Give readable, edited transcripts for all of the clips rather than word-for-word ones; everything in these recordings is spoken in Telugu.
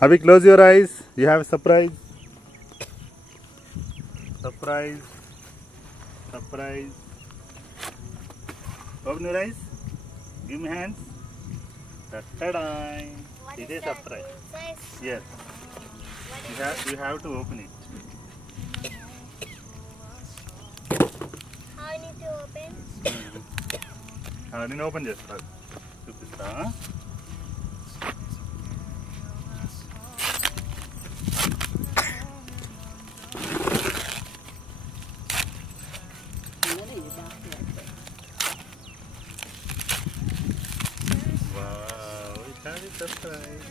Abhi, close your eyes. You have a surprise. Surprise. Surprise. Open your eyes. Give me hands. Ta-da! It is surprise. Yes. You have to open it. How I need to open? నేను ఓపెన్ చేస్తాను, చూపిస్తా. Surprise.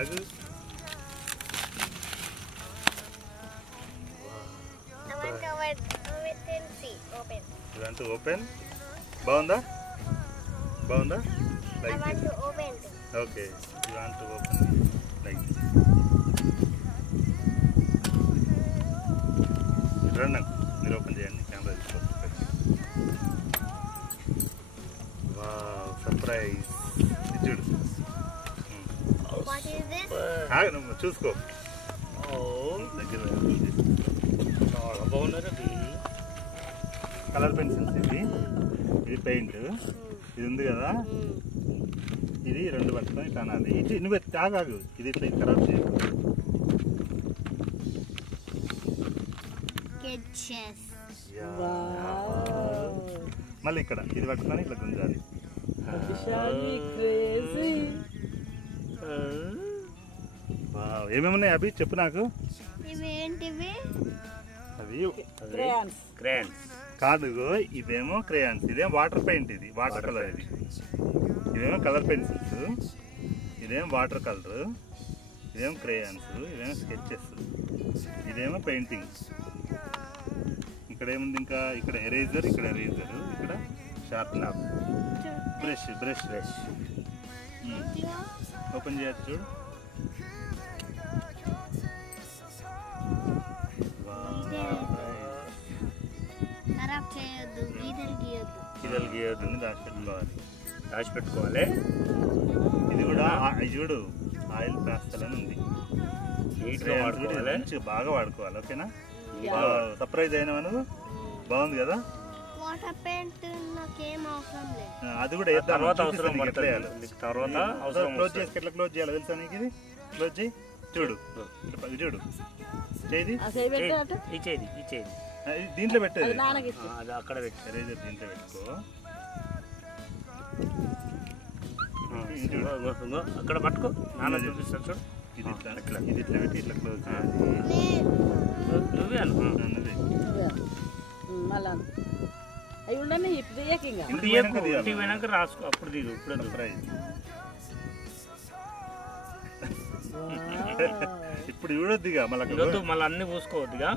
Agu. I want to open. See, open. You want to open? Baunda? Baunda? I want to open. Okay. You want to open like this. Run. You open the camera. Wow, surprise. What is this? చూసుకో. చాలా బాగున్నారు. కలర్ పెన్సిల్స్ ఇది పెయింట్ ఇది ఉంది కదా, ఇది రెండు పట్టుకొని ఇట్లా అనాలి. ఇది నువ్వు తాగాగు, ఇది ఇట్లా ఖరాబ్ చేయ. మళ్ళీ ఇక్కడ ఇది పట్టుకొని ఇట్లా గుంజాలి. ఏమేమి ఉన్నాయి అభి చెప్పు నాకు. అవి కాదు, ఇదేమో క్రేయాన్స్, ఇదేమో వాటర్ పెయింట్, ఇది వాటర్ కలర్, ఇదేమో కలర్ పెన్సిల్స్, ఇదేమో వాటర్ కలర్, ఇదేమో క్రేయాన్స్, ఇదేమో స్కెచెస్, ఇదేమో పెయింటింగ్. ఇక్కడ ఏముంది ఇంకా, ఇక్కడ ఎరేజర్, ఇక్కడ షార్ప్నర్, బ్రష్. ఓపెన్ చేయొచ్చు చూడు. గీతలు గీయొద్దు, దాచిపెట్టుకోవాలి. ఇది కూడా చూడు, ఆయిల్ ప్యాస్టల్ అని ఉంది, బాగా వాడుకోవాలి. ఓకేనా? సర్ప్రైజ్ అయినా నువ్వు, బాగుంది కదా. అది కూడా తర్వాత అవసరం పడుతుంది. తర్వాత క్లోజ్ చేసి ఎట్లా క్లోజ్ చేయాలి తెలుసా నీకు? ఇది క్లోజ్ చేయి, చూడు చూడు, చేయి దీంట్లో పెట్టేది, అక్కడ పెట్టి ఎరేజర్ దీంట్లో పెట్టుకో. అక్కడ పట్టుకో, నాన్న చూపిస్తాను చూడు. ఇది ఇట్లా పెట్టి ఇట్లా క్లోజ్ చేయాలి. నువ్వే ఇంటికి పోయినాక రాసుకో, అప్పుడు దిగు. ఇప్పుడు ఇప్పుడు చూడొద్దిగా, మళ్ళీ అన్ని పూసుకోవద్దుగా.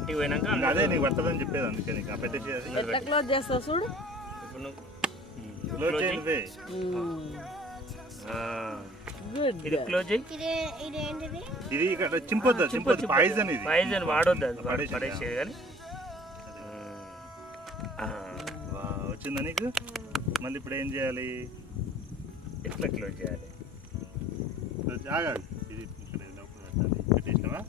ఇంటికి పోయినాక అదే నీకు పడుతుందని చెప్పేది, అందుకే నీకు పెట్టేసేది. క్లోజ్ చేస్తావు చూడు. ఇప్పుడు నువ్వు క్లోజ్ చేయలేదే, ఇది ఇక్కడ చింపొద్దు, పాయిజన్, ఇది పాయిజన్ వాడొద్దు, అది పడేసేది. కానీ వచ్చిందా నీకు? మళ్ళీ ఇప్పుడు ఏం చేయాలి? ఎట్లా క్లోజ్ చేయాలి? ఆగాలి, ఇది ఇక్కడ పెట్టేసినావా?